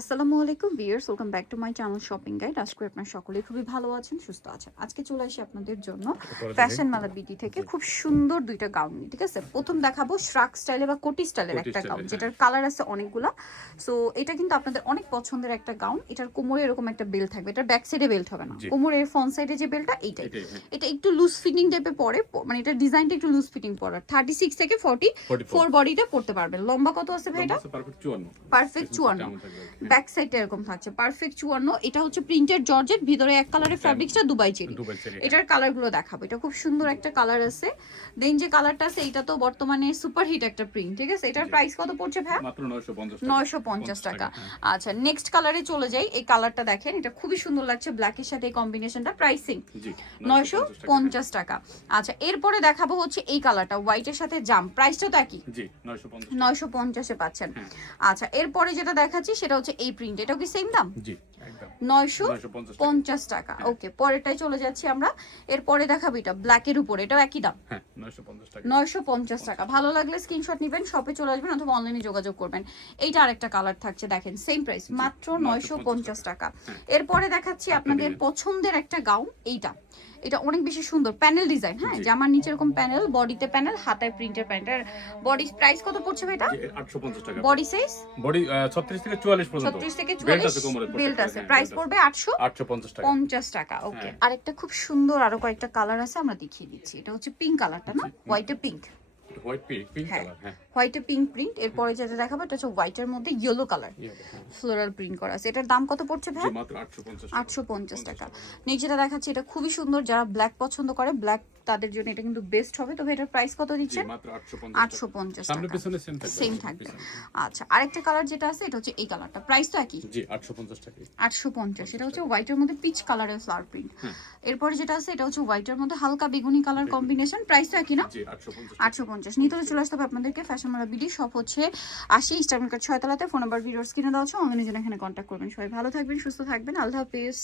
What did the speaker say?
আসসালামু আলাইকুম viewers, welcome back to my channel shopping guide. আশা করি আপনারা সকলেই খুবই ভালো আছেন, সুস্থ আছেন। আজকে চলে আসি আপনাদের জন্য ফ্যাশন মালা বিডি থেকে খুব সুন্দর দুইটা গাউন নিয়ে, ঠিক আছে। প্রথম দেখাবো শ্রাক স্টাইলে বা কোটি স্টাইলের একটা গাউন, যেটার কালার আছে অনেকগুলা। সো এটা কিন্তু আপনাদের অনেক পছন্দের একটা গাউন। এটার কোমরে এরকম একটা বেল্ট থাকবে, এটার ব্যাক সাইডে বেল্ট হবে না, কোমরের ফ্রন্ট সাইডে যে বেল্টটা এইটাই। এটা একটু লুজ ফিটিং টাইপে পরে, মানে এটা ডিজাইনটা একটু লুজ ফিটিং পড়ার। 36 থেকে 44 বডিতে পড়তে পারবেন। লম্বা কত আছে ভাই এটা? পারফেক্ট 54। ব্যাক সাইডটা এরকম থাকছে পারফেক্ট 54। এটা হচ্ছে প্রিন্টেড জর্জেট, ভিতরে এক কালারের ফ্যাব্রিক্সটা দুবাই চেরি। এটার কালারগুলো দেখাবো। এটা খুব সুন্দর একটা কালার আছে। দেন যে কালারটা আছে এটা তো বর্তমানে সুপার হিট একটা প্রিন্ট, ঠিক আছে। এটার প্রাইস কত পড়ছে ভাই? মাত্র 950 টাকা। আচ্ছা নেক্সট কালারে চলে যাই। এই কালারটা দেখেন, এটা খুবই সুন্দর লাগছে ব্ল্যাকের সাথে এই কম্বিনেশনটা। প্রাইসিং 950 টাকা। আচ্ছা এরপরে দেখাবো হচ্ছে এই কালারটা হোয়াইটের সাথে জাম, প্রাইসটা তো একই, জি 950 এ পাচ্ছেন। আচ্ছা এরপরে যেটা দেখাচ্ছি সেটা হচ্ছে এই প্রিন্ট, এটাও কি সেম দাম? জি একদম 950 টাকা। ওকে পরেরটাই চলে যাচ্ছি আমরা। এরপরে দেখাবো এটা ব্ল্যাকের উপরে, এটাও একই দাম, হ্যাঁ 950 টাকা। 950 টাকা। ভালো লাগলে স্ক্রিনশট নেবেন, শপে চলে আসবেন অথবা অনলাইনে যোগাযোগ করবেন। এইটা আরেকটা কালার থাকছে, দেখেন সেম প্রাইস, মাত্র 950 টাকা। এরপরে দেখাচ্ছি আপনাদের পছন্দের একটা গাউন, এইটা এটা অনেক বেশি সুন্দর প্যানেল ডিজাইন, হ্যাঁ জামার নিচে এরকম প্যানেল, বডিতে প্যানেল, হাতায় প্রিন্টের প্যানেল। বডি প্রাইস কত পড়ছে ভাই এটা? 850 টাকা। বডি সাইজ বডি 36 থেকে 44 পর্যন্ত, 36 থেকে 44 বেল্ট আছে। প্রাইস পড়বে 850 টাকা। 50 টাকা। ওকে আরেকটা খুব সুন্দর আরো কয়েকটা কালার আছে, আমরা দেখিয়ে দিচ্ছি। এটা হচ্ছে পিঙ্ক কালারটা না, white a pink, white pink colour, হ্যাঁ হোয়াইটে পিঙ্ক প্রিন্ট। এরপরে যেটা দেখাবো এটা হচ্ছে হোয়াইটের মধ্যে ইয়েলো কালার ফ্লোরাল প্রিন্ট করা আছে। এটার দাম কত পড়ছে ভাই? মাত্র 850 850 টাকা। নিচেটা দেখাচ্ছি, এটা খুবই সুন্দর, যারা ব্ল্যাক পছন্দ করে ব্ল্যাক তাদের জন্য এটা কিন্তু বেস্ট হবে। তবে এটার প্রাইস কত দিচ্ছেন? মাত্র 850 সামনে টাকা, পিছনে সেম থাকবে। আচ্ছা আরেকটা কালার যেটা আছে এটা হচ্ছে এই কালারটা, প্রাইস তো একই, জি 850 টাকা। 850। এটা হচ্ছে হোয়াইটের মধ্যে পিচ কালারের ফ্লাওয়ার প্রিন্ট। এরপরে যেটা আছে এটা হচ্ছে হোয়াইটের মধ্যে হালকা বেগুনি কালার কম্বিনেশন, প্রাইস তো একই না, জি 850 850। নিতে হলে চলে আসতে হবে আপনাদেরকে ফ্যাশন মালা বিডি, শপ হচ্ছে 80 ইস্টার্ন মার্কেট 6 তলাতে। ফোন নাম্বার ভিডিওর স্ক্রিনে দেওয়া আছে, অনলাইনে জন্য এখানে কন্ট্যাক্ট করবেন। সবাই ভালো থাকবেন, সুস্থ থাকবেন, আল্লাহ হাফেজ।